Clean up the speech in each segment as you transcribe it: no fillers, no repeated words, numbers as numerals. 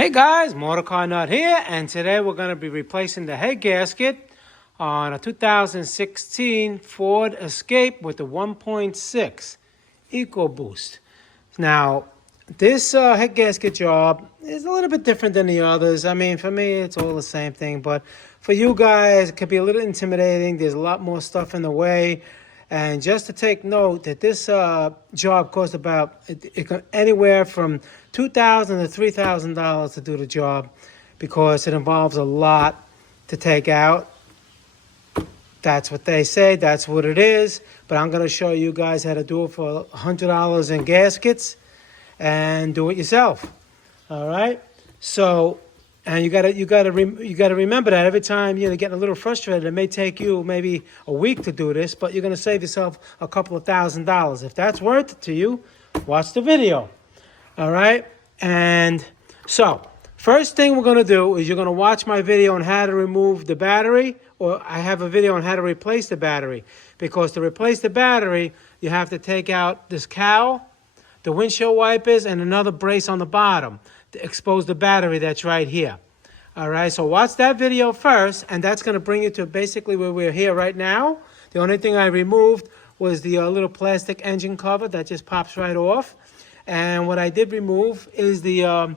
Hey guys, Motorcar Nut here, and today we're going to be replacing the head gasket on a 2016 Ford Escape with the 1.6 EcoBoost. Now, this head gasket job is a little bit different than the others. I mean, for me, it's all the same thing, but for you guys, it could be a little intimidating. There's a lot more stuff in the way. And just to take note that this job costs about anywhere from $2,000 to $3,000 to do the job, because it involves a lot to take out. That's what they say. That's what it is. But I'm going to show you guys how to do it for $100 in gaskets and do it yourself. All right. So, and you gotta remember that every time you're getting a little frustrated, it may take you maybe a week to do this, but you're gonna save yourself a couple of $1,000. If that's worth it to you, watch the video. All right. And so, first thing we're gonna do is you're gonna watch my video on how to remove the battery, or I have a video on how to replace the battery. Because to replace the battery, you have to take out this cowl, the windshield wipers, and another brace on the bottom to expose the battery that's right here. All right, so watch that video first, and that's going to bring you to basically where we're here right now. The only thing I removed was the little plastic engine cover that just pops right off. And what I did remove is the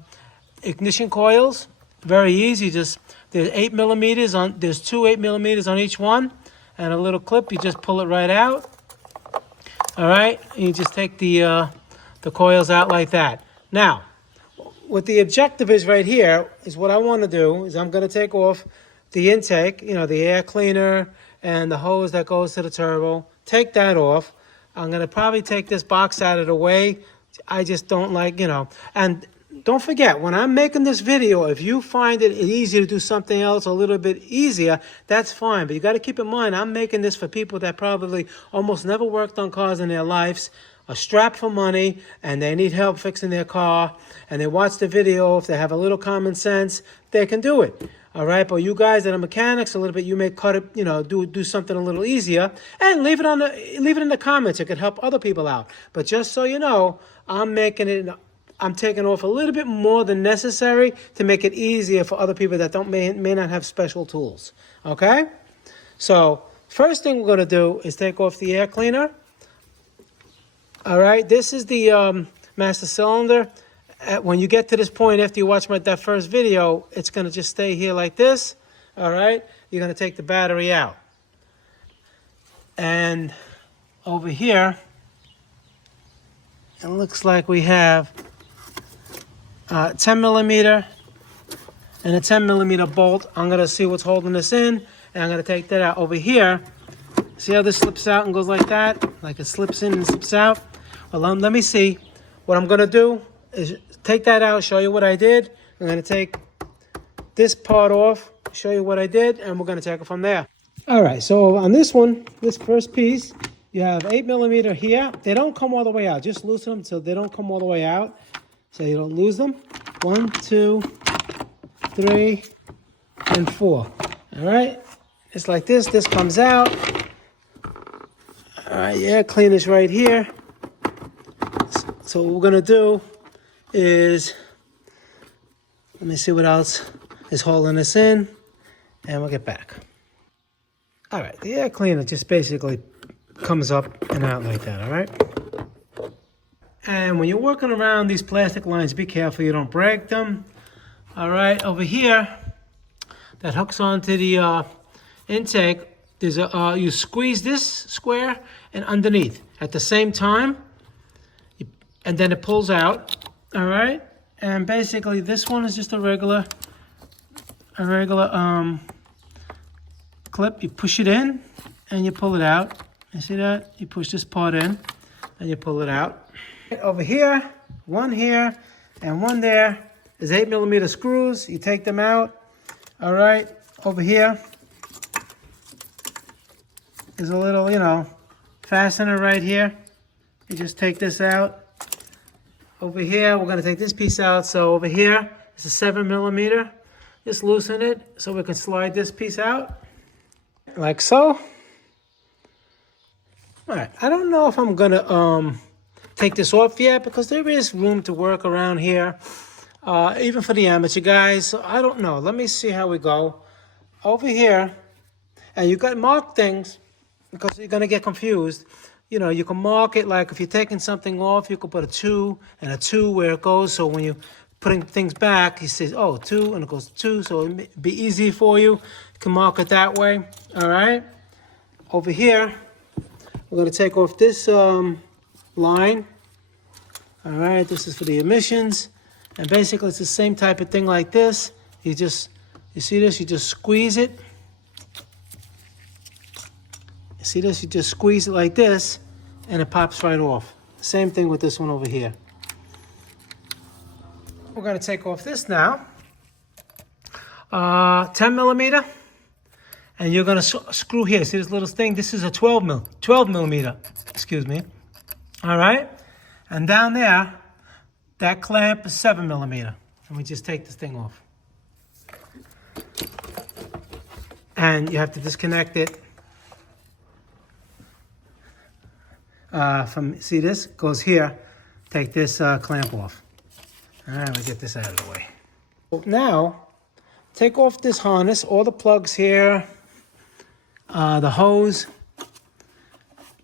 ignition coils. Very easy. Just there's 8 millimeters on. There's two 8 millimeters on each one, and a little clip. You just pull it right out. All right, and you just take the coils out like that. Now, what the objective is right here is what I want to do is I'm going to take off the intake, the air cleaner and the hose that goes to the turbo. Take that off. I'm going to probably take this box out of the way. I just don't like, and don't forget, when I'm making this video, if you find it easy to do something else a little bit easier, that's fine. But you got to keep in mind, I'm making this for people that probably almost never worked on cars in their lives, are strapped for money, and they need help fixing their car, and they watch the video. If they have a little common sense, they can do it. All right, but you guys that are mechanics a little bit, you may cut it, do something a little easier, and leave it in the comments. It could help other people out. But just so you know, I'm taking off a little bit more than necessary to make it easier for other people that may not have special tools. Okay, so first thing we're going to do is take off the air cleaner. All right, this is the master cylinder. When you get to this point, after you watch that first video, it's going to just stay here like this. All right, you're going to take the battery out. And over here, it looks like we have 10 millimeter and a 10 millimeter bolt. I'm going to see what's holding this in, and I'm going to take that out. Over here, see how this slips out and goes like that? Like it slips in and slips out. Well, let me see. What I'm going to do is take that out, show you what I did. I'm going to take this part off, show you what I did, and we're going to take it from there. All right, so on this one, this first piece, you have 8 millimeter here. They don't come all the way out. Just loosen them so they don't come all the way out, so you don't lose them. 1, 2, 3, and 4. All right, it's like this. This comes out. All right, yeah, clean this right here. So what we're going to do is, let me see what else is holding this in, and we'll get back. All right, the air cleaner just basically comes up and out like that, all right? And when you're working around these plastic lines, be careful you don't break them. All right, over here, that hooks onto the intake. There's you squeeze this square and underneath at the same time, and then it pulls out. All right, and basically this one is just a regular clip. You push it in and you pull it out. You see that? You push this part in and you pull it out. Over here, one here and one there. There's 8 millimeter screws. You take them out. All right, over here, there's a little, fastener right here. You just take this out. Over here, we're going to take this piece out. So over here, it's a 7 millimeter. Just loosen it so we can slide this piece out. Like so. All right, I don't know if I'm going to take this off yet because there is room to work around here. even for the amateur guys. So I don't know. Let me see how we go. Over here, and you got mark things because you're going to get confused. You know, you can mark it like if you're taking something off, you can put a 2 and a 2 where it goes. So when you're putting things back, he says, oh, 2, and it goes to 2. So it'll be easy for you. You can mark it that way. All right. Over here, we're going to take off this line. All right. This is for the emissions. And basically, it's the same type of thing like this. You see this? You just squeeze it. You see this? You just squeeze it like this, and it pops right off. Same thing with this one over here. We're going to take off this now. 10 millimeter. And you're going to screw here. See this little thing? This is a 12 millimeter. Excuse me. All right. And down there, that clamp is 7 millimeter. And we just take this thing off. And you have to disconnect it from, see this? Goes here. Take this clamp off. All right, we get this out of the way. Now, take off this harness, all the plugs here, the hose.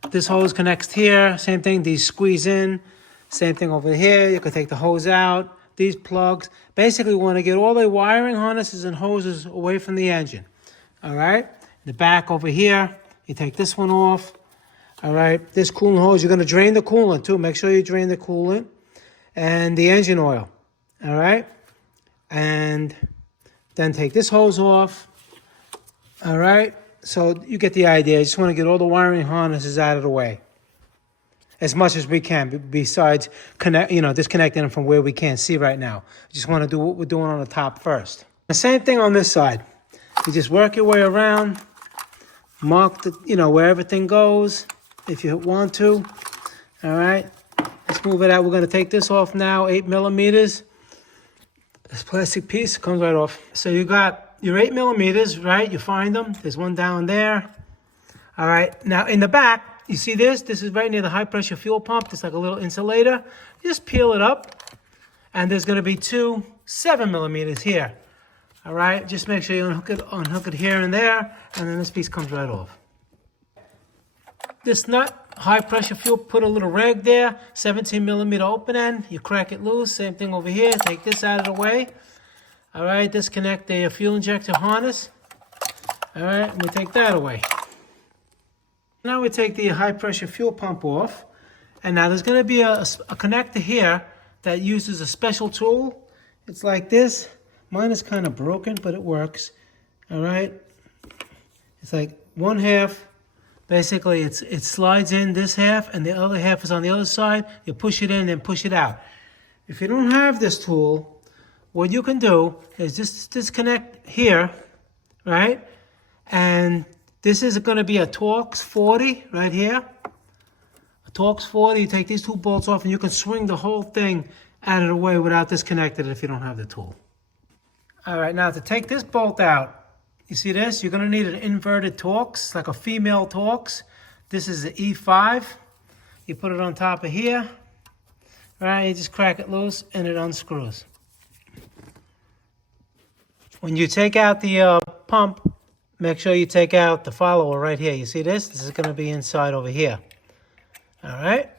This hose connects here, same thing, these squeeze in. Same thing over here, you can take the hose out, these plugs. Basically, we want to get all the wiring harnesses and hoses away from the engine. All right, the back over here, you take this one off. All right, this coolant hose, you're going to drain the coolant too. Make sure you drain the coolant and the engine oil. All right, and then take this hose off. All right, so you get the idea. I just want to get all the wiring harnesses out of the way as much as we can, besides disconnecting them from where we can't see right now. Just want to do what we're doing on the top first. The same thing on this side. You just work your way around, mark where everything goes if you want to. All right, let's move it out. We're going to take this off now, 8 millimeters. This plastic piece comes right off. So you got your 8 millimeters, right? You find them. There's one down there. All right, now in the back, you see this? This is right near the high pressure fuel pump. It's like a little insulator. You just peel it up, and there's going to be 2 7 millimeters here. All right, just make sure you unhook it here and there, and then this piece comes right off. This nut, high pressure fuel, put a little rag there, 17 millimeter open end. You crack it loose. Same thing over here. Take this out of the way. All right, disconnect the fuel injector harness. All right, and we take that away. Now we take the high pressure fuel pump off, and now there's going to be a connector here that uses a special tool. It's like this. Mine is kind of broken, but it works. All right. It's like one half. Basically, it slides in this half, and the other half is on the other side. You push it in and push it out. If you don't have this tool, what you can do is just disconnect here, right? And this is going to be a Torx 40 right here. A Torx 40. You take these 2 bolts off, and you can swing the whole thing out of the way without disconnecting it if you don't have the tool. All right, now to take this bolt out, you see this? You're going to need an inverted Torx, like a female Torx. This is the E5. You put it on top of here. All right, you just crack it loose, and it unscrews. When you take out the pump, make sure you take out the follower right here. You see this? This is going to be inside over here. All right?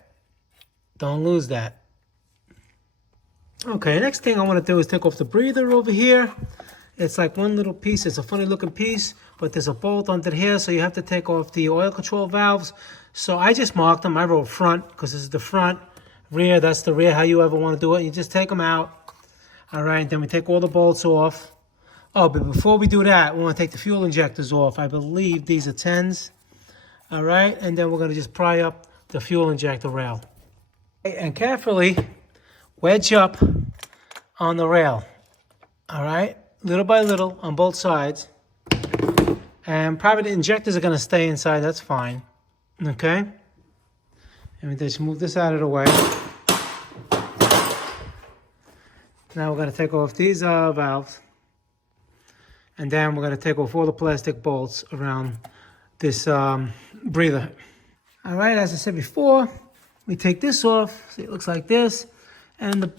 Don't lose that. Okay, next thing I want to do is take off the breather over here. It's like one little piece. It's a funny looking piece, but there's a bolt under here, so you have to take off the oil control valves. So I just marked them. I wrote front because this is the front. Rear, that's the rear, how you ever want to do it. You just take them out. All right, then we take all the bolts off. Oh, but before we do that, we want to take the fuel injectors off. I believe these are 10s. All right, and then we're going to just pry up the fuel injector rail. And carefully wedge up on the rail. All right, little by little on both sides. And probably the injectors are going to stay inside. That's fine. Okay. And we just move this out of the way. Now we're going to take off these valves. And then we're going to take off all the plastic bolts around this breather. All right, as I said before, we take this off. See, it looks like this. And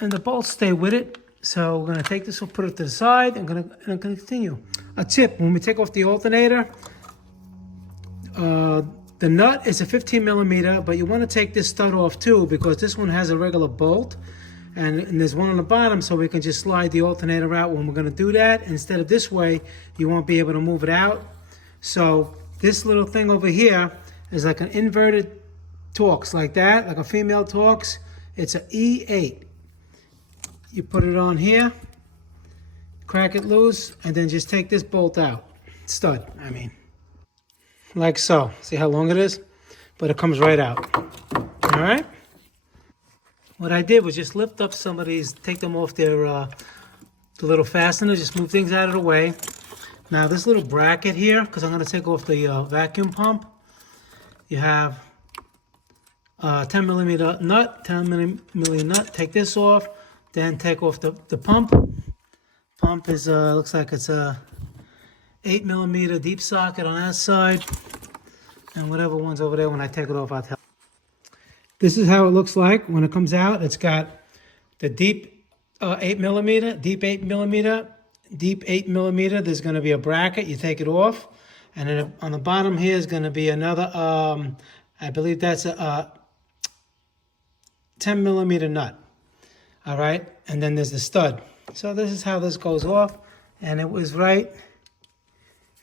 and the bolts stay with it. So we're going to take this, we'll put it to the side, and going to continue. A tip, when we take off the alternator, the nut is a 15 millimeter, but you want to take this stud off too, because this one has a regular bolt, and there's one on the bottom, so we can just slide the alternator out when we're going to do that. Instead of this way, you won't be able to move it out. So this little thing over here is like an inverted Torx, like that, like a female Torx. It's an E8. You put it on here, crack it loose, and then just take this bolt out. Stud, I mean. Like so. See how long it is? But it comes right out. All right? What I did was just lift up some of these, take them off their the little fasteners, just move things out of the way. Now this little bracket here, because I'm going to take off the vacuum pump, you have 10 millimeter nut, 10 millimeter nut. Take this off, then take off the pump. Pump is, looks like it's a 8 millimeter deep socket on that side, and whatever one's over there. When I take it off, I'll tell. This is how it looks like when it comes out. It's got the deep 8 millimeter, deep 8 millimeter, deep 8 millimeter. There's going to be a bracket. You take it off, and then on the bottom here is going to be another. I believe that's a 10 millimeter nut. All right, and then there's the stud. So this is how this goes off, and it was right.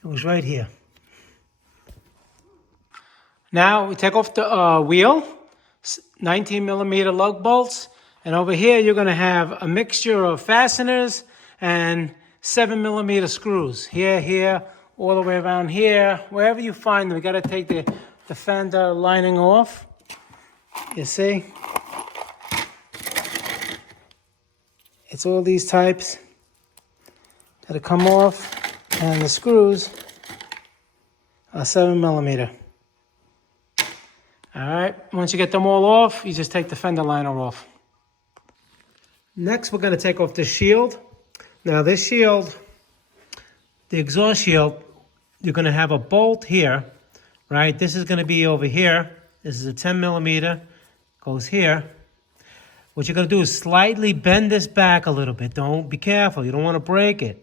It was right here. Now we take off the wheel, 19 millimeter lug bolts, and over here you're going to have a mixture of fasteners and 7 millimeter screws. Here, all the way around here, wherever you find them. We got to take the fender lining off. You see? It's all these types that come off. And the screws are 7 millimeter. All right, once you get them all off, you just take the fender liner off. Next, we're going to take off the shield. Now this shield, the exhaust shield, you're going to have a bolt here, right? This is going to be over here. This is a 10 millimeter, goes here. What you're going to do is slightly bend this back a little bit. Don't be careful, you don't want to break it.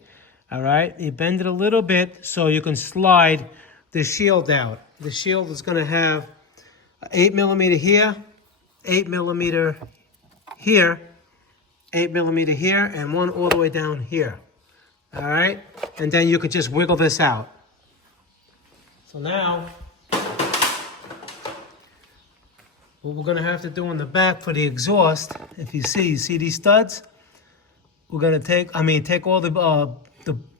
All right, you bend it a little bit so you can slide the shield out. The shield is going to have 8 millimeter here, 8 millimeter here, 8 millimeter here, and one all the way down here. All right, and then you could just wiggle this out. So now, what we're going to have to do in the back for the exhaust, if you see these studs? We're going to take all the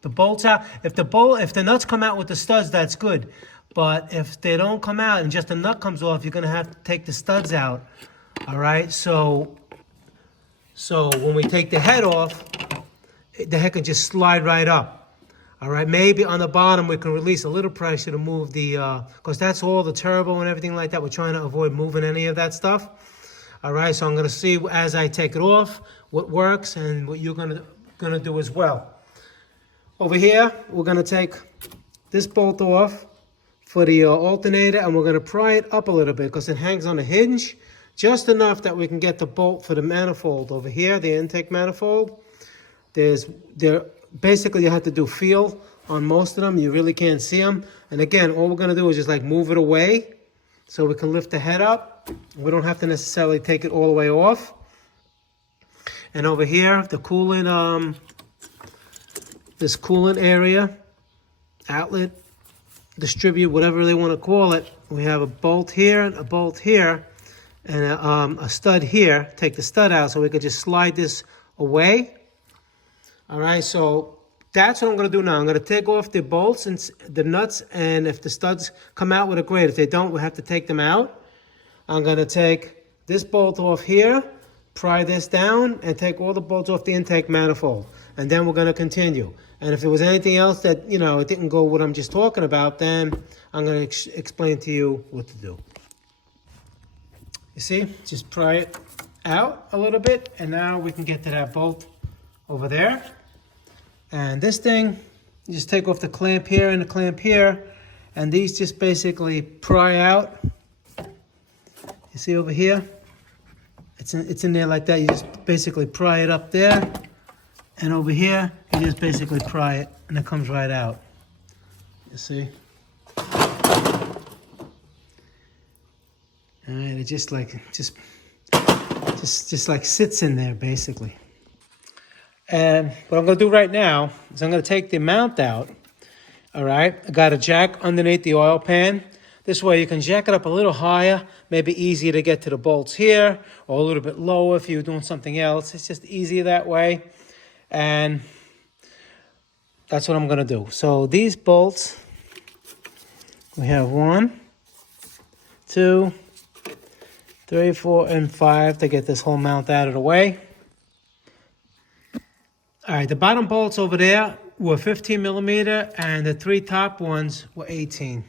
bolts out. If the nuts come out with the studs, that's good. But if they don't come out and just the nut comes off, you're going to have to take the studs out. All right, so when we take the head off, the head can just slide right up. All right, maybe on the bottom we can release a little pressure to move the, because that's all the turbo and everything like that. We're trying to avoid moving any of that stuff. All right, so I'm going to see as I take it off what works and what you're going to do as well. Over here, we're going to take this bolt off for the alternator, and we're going to pry it up a little bit because it hangs on a hinge, just enough that we can get the bolt for the manifold over here, the intake manifold. Basically you have to do feel on most of them. You really can't see them. And again, all we're going to do is just like move it away so we can lift the head up. We don't have to necessarily take it all the way off. And over here, the coolant, this coolant area, outlet, distribute, whatever they want to call it. We have a bolt here, a bolt here, and a stud here. Take the stud out so we can just slide this away. All right, so that's what I'm going to do now. I'm going to take off the bolts and the nuts, and if the studs come out with it, great. If they don't, we'll have to take them out. I'm going to take this bolt off here, pry this down, and take all the bolts off the intake manifold. And then we're going to continue. And if there was anything else that, it didn't go what I'm just talking about, then I'm going to explain to you what to do. You see, just pry it out a little bit, and now we can get to that bolt over there. And this thing, you just take off the clamp here and the clamp here, and these just basically pry out. You see over here? It's in there like that. You just basically pry it up there. And over here, you just basically pry it, and it comes right out. You see? All right, it just like sits in there basically. And what I'm gonna do right now is I'm gonna take the mount out. All right, I got a jack underneath the oil pan. This way you can jack it up a little higher, maybe easier to get to the bolts here, or a little bit lower if you're doing something else. It's just easier that way. And that's what I'm gonna do. So these bolts, we have 1, 2, 3, 4, and 5 to get this whole mount out of the way. All right, the bottom bolts over there were 15 millimeter, and the 3 top ones were 18.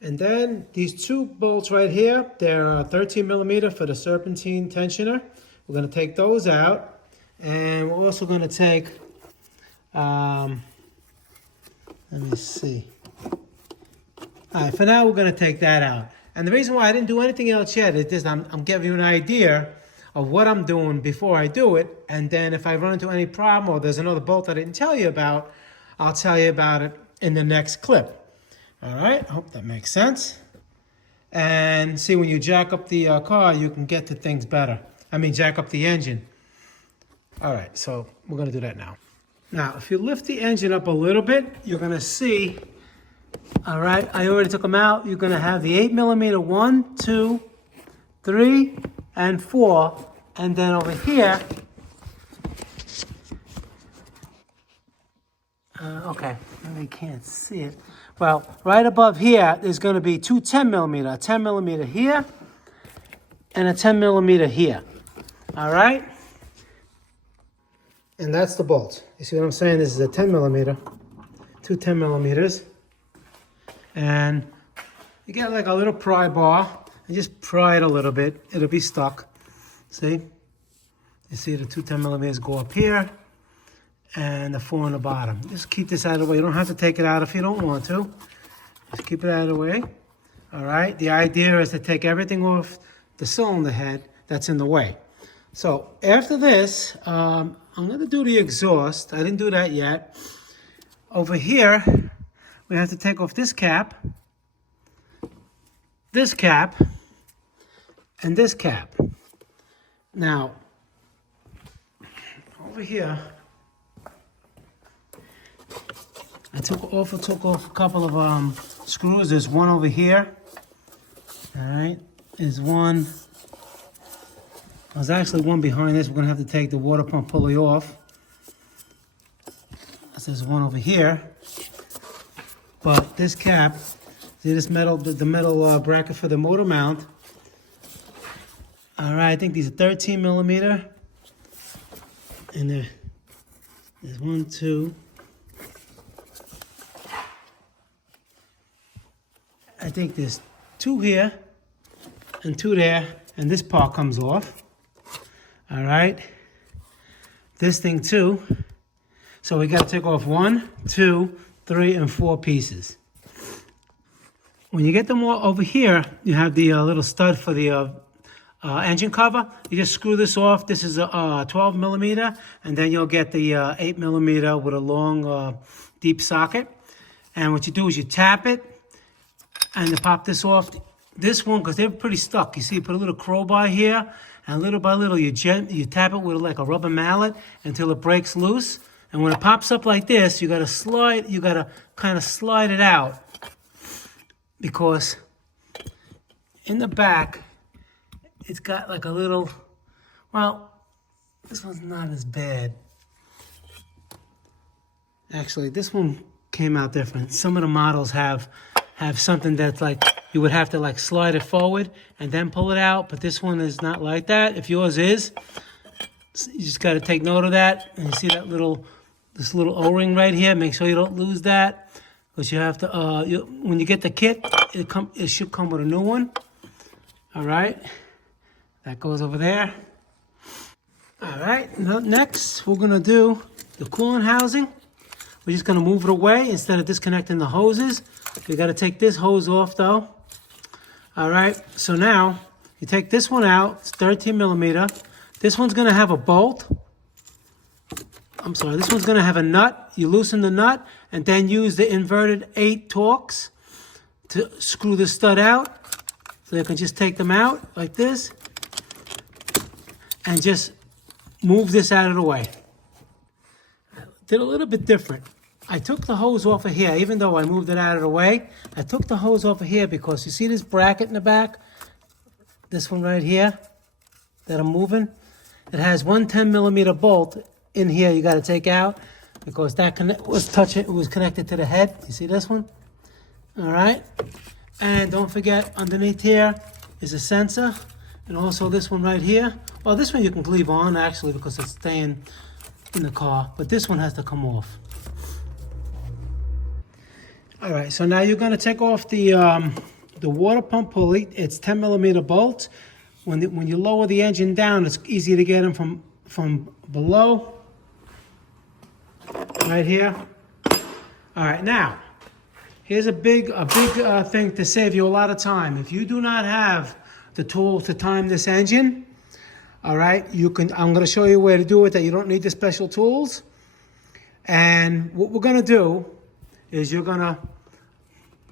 And then these 2 bolts right here, they're 13 millimeter for the serpentine tensioner. We're gonna take those out. And we're also going to take, let me see. All right, for now we're going to take that out. And the reason why I didn't do anything else yet is this: I'm giving you an idea of what I'm doing before I do it. And then if I run into any problem or there's another bolt I didn't tell you about, I'll tell you about it in the next clip. All right, I hope that makes sense. And see, when you jack up the car, you can get to things better. I mean, jack up the engine. All right, so we're gonna do that now. Now, if you lift the engine up a little bit, you're gonna see, all right, I already took them out. You're gonna have the 8 millimeter 1, 2, 3, and 4. And then over here, okay, you can't see it. Well, right above here, there's gonna be 2 10 millimeter, a 10 millimeter here, and a 10 millimeter here, all right? And that's the bolt. You see what I'm saying? This is a 10 millimeter, 2 10 millimeters. And you get like a little pry bar and just pry it a little bit. It'll be stuck. See? You see the 2 10 millimeters go up here and the 4 on the bottom. Just keep this out of the way. You don't have to take it out if you don't want to. Just keep it out of the way. All right? The idea is to take everything off the cylinder head that's in the way. So after this, I'm going to do the exhaust. I didn't do that yet. Over here, we have to take off this cap, and this cap. Now, over here, I took off a couple of screws. There's one over here. All right, there's one. There's actually one behind this. We're going to have to take the water pump pulley off. There's one over here. But this cap, see this metal, the metal bracket for the motor mount. All right, I think these are 13 millimeter. And there's 1, 2. I think there's 2 here and 2 there. And this part comes off. All right, this thing too. So we got to take off 1, 2, 3, and 4 pieces. When you get them all over here, you have the little stud for the engine cover. You just screw this off. This is a 12 millimeter, and then you'll get the 8 millimeter with a long, deep socket. And what you do is you tap it, and you pop this off. This one, because they're pretty stuck. You see, you put a little crowbar here, and little by little, you tap it with like a rubber mallet until it breaks loose. And when it pops up like this, you gotta kind of slide it out, because in the back, it's got like a little, well, this one's not as bad. Actually, this one came out different. Some of the models have something that's like, you would have to like slide it forward and then pull it out, but this one is not like that. If yours is, you just got to take note of that. And you see that this little O-ring right here. Make sure you don't lose that, because you have to. When you get the kit, it should come with a new one. All right, that goes over there. All right. Next, we're gonna do the coolant housing. We're just gonna move it away instead of disconnecting the hoses. We got to take this hose off though. All right, so now You take this one out, it's 13 millimeter. This one's gonna have a bolt. I'm sorry, this one's gonna have a nut. You loosen the nut and then use the inverted E-Torx to screw the stud out. So you can just take them out like this and just move this out of the way. Did a little bit different. I took the hose off of here, even though I moved it out of the way. I took the hose off of here because you see this bracket in the back? This one right here that I'm moving? It has one 10 millimeter bolt in here you got to take out because that was connected to the head. You see this one? All right. And don't forget, underneath here is a sensor. And also this one right here. Well, this one you can leave on actually because it's staying in the car. But this one has to come off. All right, so now you're going to take off the water pump pulley. It's 10 millimeter bolts. When you lower the engine down, it's easy to get them from below. Right here. All right, now, here's a big thing to save you a lot of time. If you do not have the tool to time this engine, all right, I'm going to show you a way to do it that you don't need the special tools. And what we're going to do is you're going to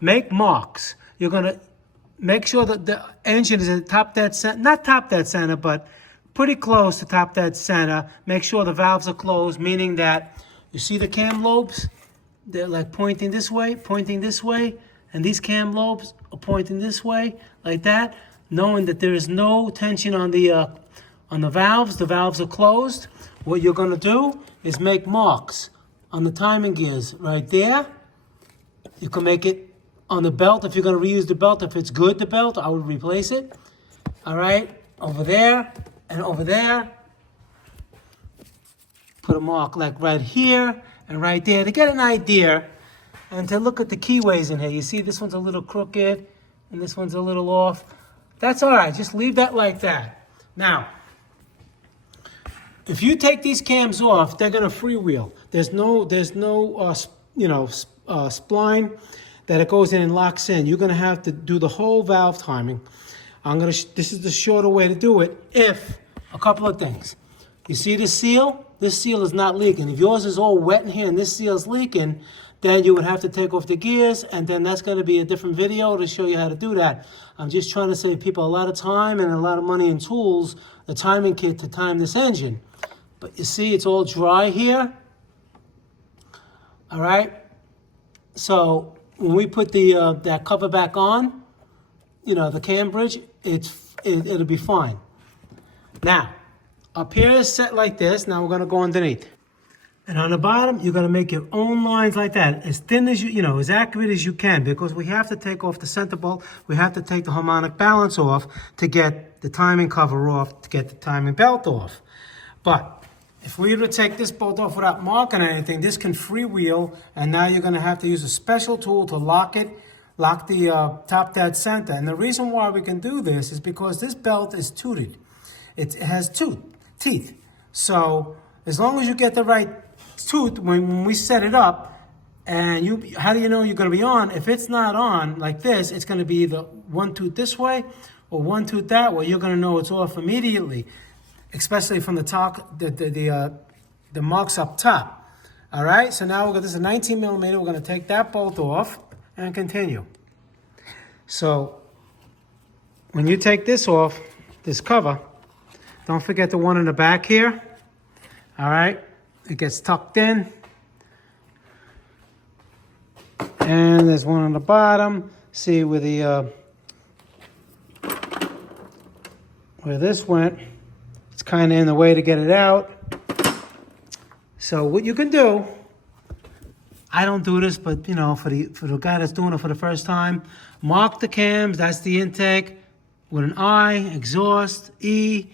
make marks. You're going to make sure that the engine is at top dead center, not top dead center, but pretty close to top dead center. Make sure the valves are closed, meaning that you see the cam lobes? They're like pointing this way, and these cam lobes are pointing this way, like that, knowing that there is no tension on the valves. The valves are closed. What you're going to do is make marks on the timing gears right there. You can make it on the belt if you're going to reuse the belt. If it's good, the belt, I would replace it. All right, over there and over there. Put a mark like right here and right there to get an idea and to look at the keyways in here. You see this one's a little crooked and this one's a little off. That's all right, just leave that like that. Now, if you take these cams off, they're gonna freewheel. There's no spline that it goes in and locks in. You're gonna have to do the whole valve timing. This is the shorter way to do it if a couple of things. You see this seal? This seal is not leaking. If yours is all wet in here and this seal is leaking, then you would have to take off the gears, and then that's going to be a different video to show you how to do that. I'm just trying to save people a lot of time and a lot of money and tools, the timing kit to time this engine. But you see, it's all dry here. All right? So when we put that cover back on, the cam bridge, it'll be fine. Now, up here is set like this. Now we're going to go underneath. And on the bottom, you're going to make your own lines like that. As thin as as accurate as you can, because we have to take off the center bolt. We have to take the harmonic balance off to get the timing cover off, to get the timing belt off. But if we were to take this bolt off without marking anything, this can freewheel. And now you're going to have to use a special tool to lock the top dead center. And the reason why we can do this is because this belt is tooted. It has teeth. So as long as you get the right tooth when we set it up, and how do you know you're going to be on? If it's not on like this, it's going to be either one tooth this way or one tooth that way. You're going to know it's off immediately, especially from the top, the marks up top. All right. So now this is a 19 millimeter. We're going to take that bolt off and continue. So when you take this off, this cover, don't forget the one in the back here. All right, it gets tucked in. And there's one on the bottom. See where where this went. It's kind of in the way to get it out. So what you can do, I don't do this, but for the guy that's doing it for the first time, mark the cams. That's the intake with an I, exhaust, E.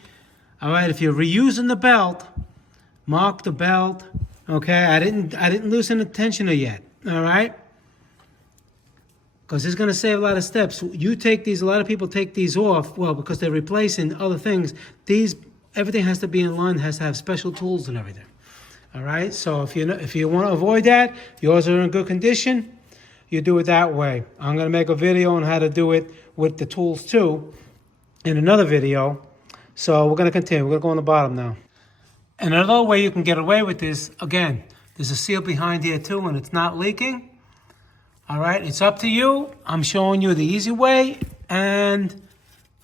All right, if you're reusing the belt, mark the belt. Okay, I didn't loosen the tensioner yet. All right, because it's going to save a lot of steps. You take these. A lot of people take these off. Well, because they're replacing other things. Everything has to be in line. Has to have special tools and everything. All right. So if you want to avoid that, yours are in good condition. You do it that way. I'm going to make a video on how to do it with the tools too. in another video. So we're going to continue. We're going to go on the bottom now. Another way you can get away with this, again, there's a seal behind here too, and it's not leaking. All right, it's up to you. I'm showing you the easy way, and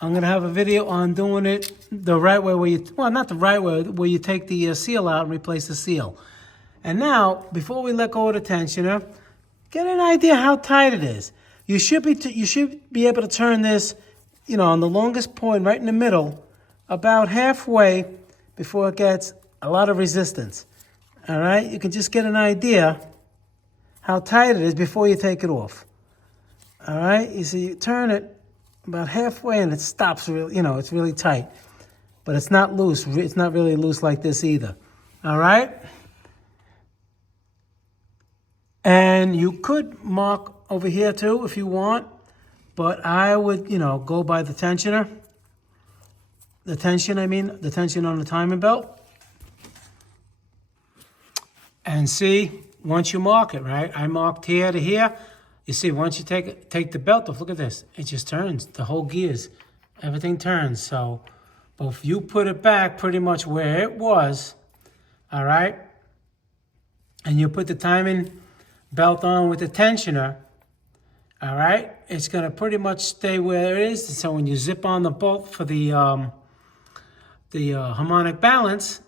I'm going to have a video on doing it the right way, where you, well, not the right way, where you take the seal out and replace the seal. And now, before we let go of the tensioner, get an idea how tight it is. You should be able to turn this, you know, on the longest point right in the middle, about halfway before it gets a lot of resistance. All right, you can just get an idea how tight it is before you take it off. All right, you see, you turn it about halfway and it stops, really, you know, it's really tight. But it's not loose. It's not really loose like this either. All right? And you could mark over here too if you want, but I would, you know, go by the tensioner. The tension on the timing belt. And see, once you mark it, right? I marked here to here. You see, once you take the belt off, look at this. It just turns, the whole gears, everything turns. So, but if you put it back pretty much where it was, all right, and you put the timing belt on with the tensioner, all right, it's going to pretty much stay where it is. So when you zip on the bolt for the harmonic balance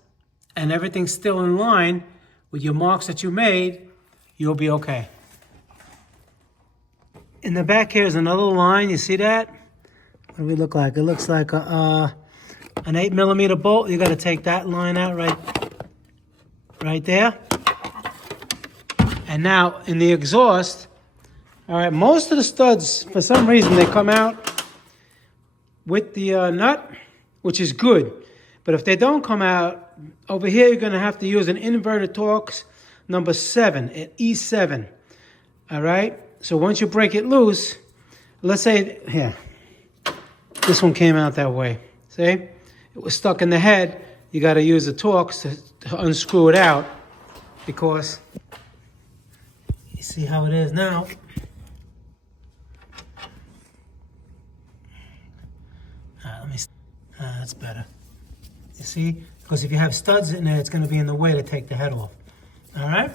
and everything's still in line with your marks that you made, you'll be okay. In the back here is another line. You see that? What do we look like? It looks like an 8mm bolt. You got to take that line out right there. And now in the exhaust, all right, most of the studs, for some reason, they come out with the nut, which is good. But if they don't come out, over here you're going to have to use an inverted Torx number 7, an E7. All right? So once you break it loose, let's say, here, this one came out that way. See? It was stuck in the head. You got to use the Torx to unscrew it out, because you see how it is now. Let me. That's better. You see? Because if you have studs in there, it's going to be in the way to take the head off. All right?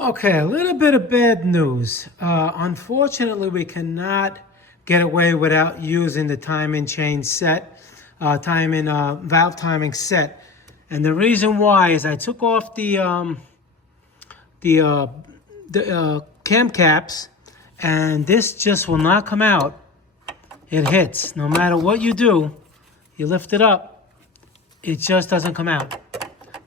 Okay, a little bit of bad news. Unfortunately, we cannot get away without using the timing chain set, valve timing set. And the reason why is I took off the cam caps, and this just will not come out. It hits. No matter what you do, you lift it up, it just doesn't come out.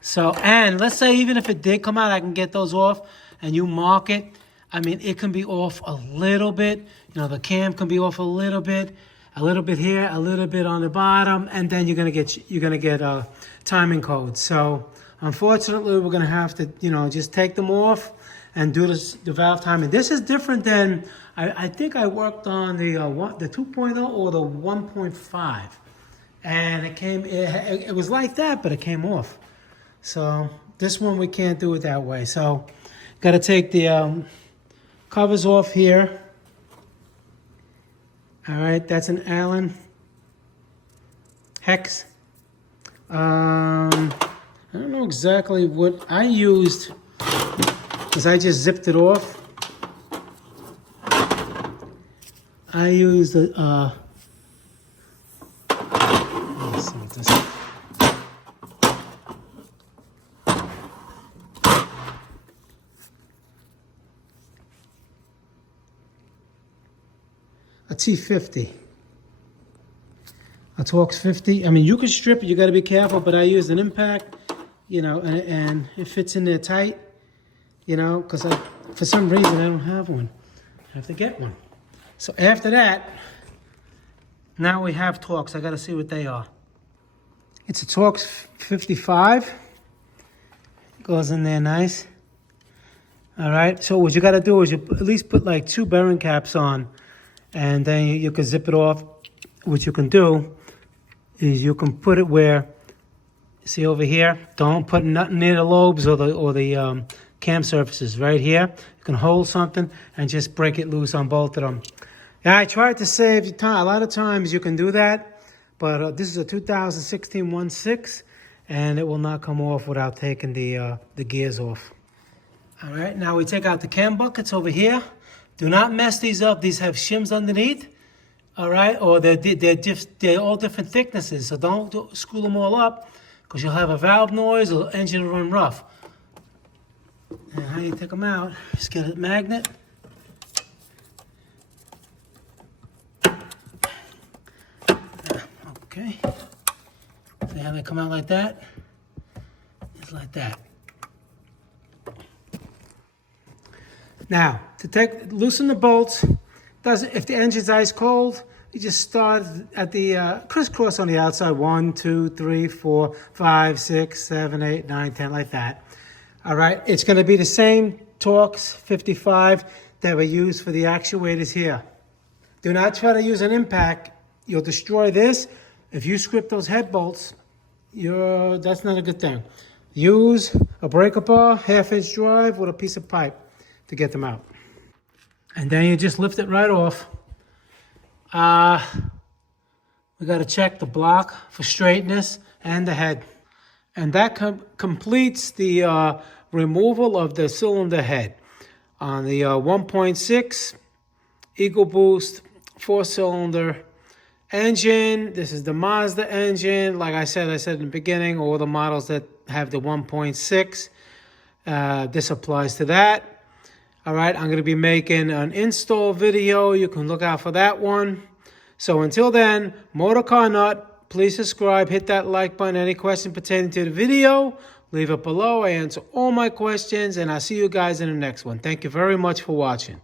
So, and let's say even if it did come out, I can get those off, and you mark it. I mean, it can be off a little bit. You know, the cam can be off a little bit here, a little bit on the bottom, and then you're gonna get timing codes. So, unfortunately, we're gonna have to, you know, just take them off and do the valve timing. This is different than I think I worked on the 2.0 or the 1.5, and it was like that, but it came off. So this one we can't do it that way. So got to take the covers off here. All right, that's an Allen hex. I don't know exactly what I used, because I just zipped it off. I used a let's see what this is. A T50, a Torx 50. I mean, you can strip it, you got to be careful, but I used an impact, you know, and it fits in there tight, you know, because for some reason I don't have one. I have to get one. So after that, now we have Torx. I got to see what they are. It's a Torx 55. Goes in there nice. All right, so what you got to do is you at least put like 2 bearing caps on, and then you can zip it off. What you can do is you can put it where, see over here, don't put nothing near the lobes or the cam surfaces. Right here, you can hold something and just break it loose on both of them. Yeah, I tried to save you time. A lot of times you can do that, but this is a 2016 1.6, and it will not come off without taking the gears off. All right, now we take out the cam buckets over here. Do not mess these up. These have shims underneath, all right? Or they're all different thicknesses, so don't screw them all up because you'll have a valve noise or engine will run rough. And how you take them out, just get a magnet. Okay, see how they come out like that? Just like that. Now, to loosen the bolts, if the engine's ice cold, you just start at the crisscross on the outside, 1, 2, 3, 4, 5, 6, 7, 8, 9, 10, like that. All right, it's gonna be the same Torx 55 that we use for the actuators here. Do not try to use an impact. You'll destroy this. If you script those head bolts, that's not a good thing. Use a breaker bar, 1/2-inch drive with a piece of pipe to get them out. And then you just lift it right off. We got to check the block for straightness and the head. And that completes the removal of the cylinder head on the 1.6 EcoBoost 4-cylinder engine. This is the Mazda engine. Like I said in the beginning, all the models that have the 1.6, this applies to that. All right, I'm going to be making an install video. You can look out for that one. So until then, Motor Car Nut, please subscribe, hit that like button. Any question pertaining to the video, leave it below. I answer all my questions, and I'll see you guys in the next one. Thank you very much for watching.